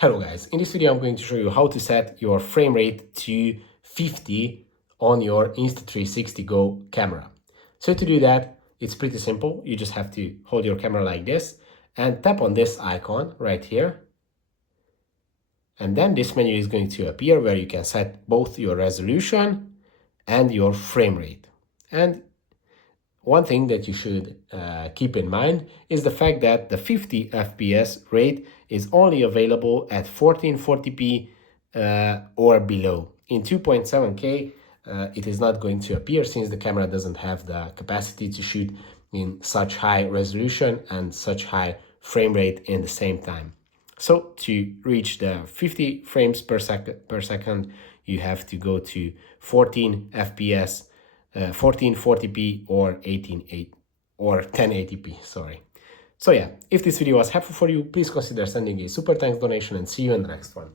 Hello guys, in this video I'm going to show you how to set your frame rate to 50 on your Insta360 Go camera. So to do that, it's pretty simple. You just have to hold your camera like this and tap on this icon right here. And then this menu is going to appear where you can set both your resolution and your frame rate. And one thing that you should keep in mind is the fact that the 50 FPS rate is only available at 1440p or below. In 2.7K, it is not going to appear since the camera doesn't have the capacity to shoot in such high resolution and such high frame rate in the same time. So to reach the 50 frames per second, you have to go to 14 FPS, 1440p or 1880 or 1080p, sorry. So yeah, if this video was helpful for you, please consider sending a super thanks donation and see you in the next one.